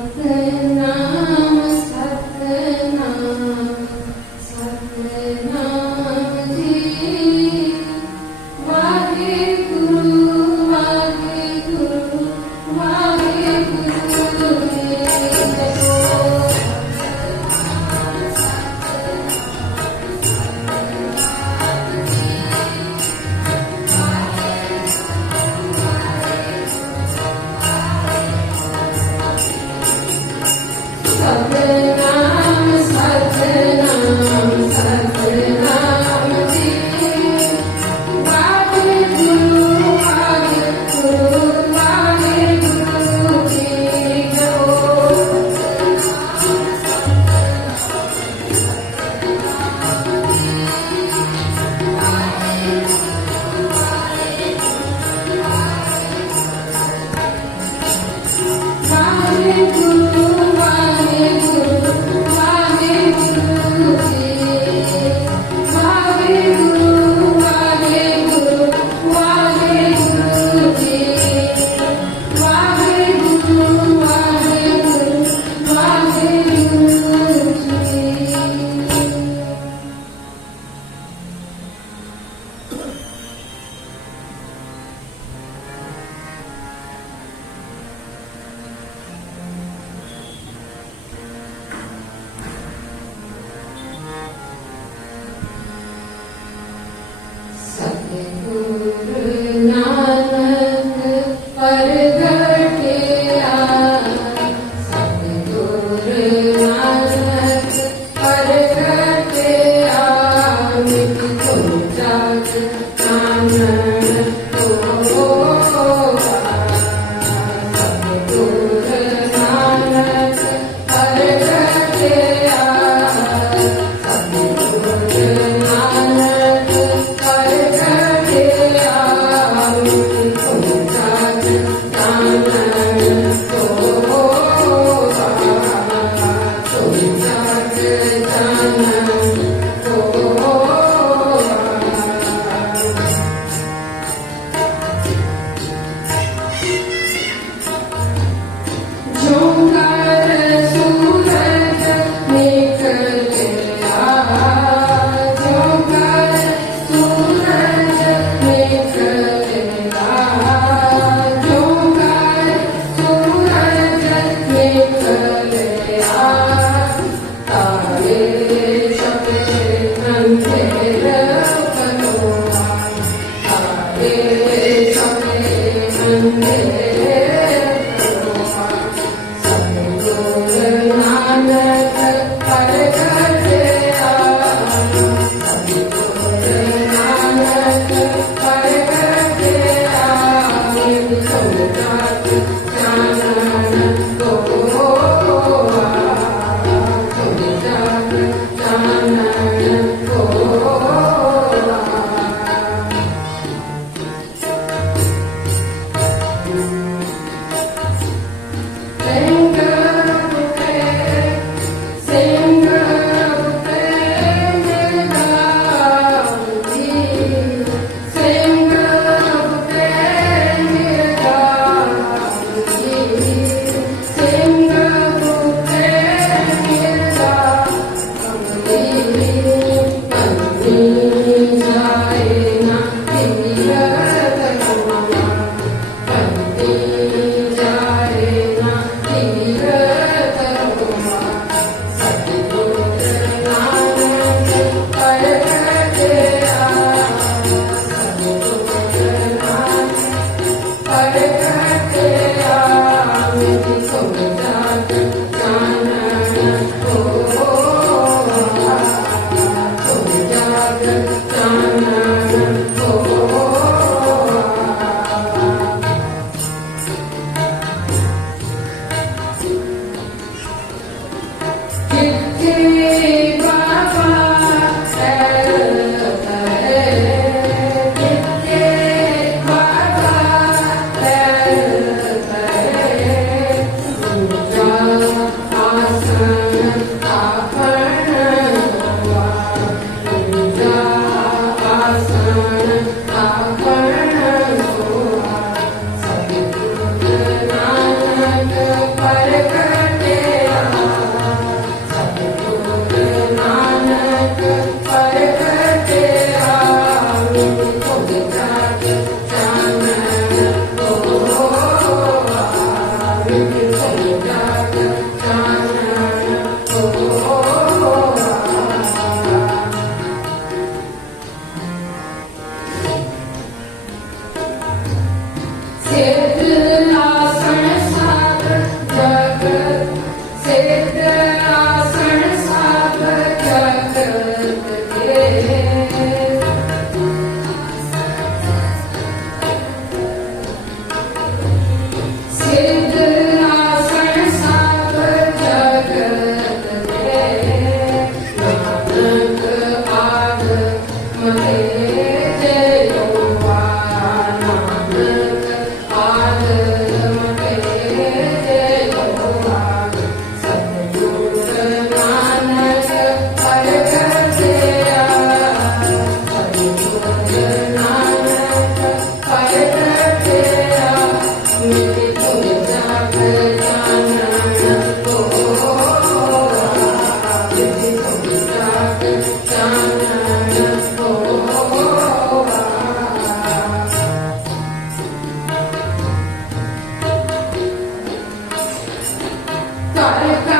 Amen. Lord. Careca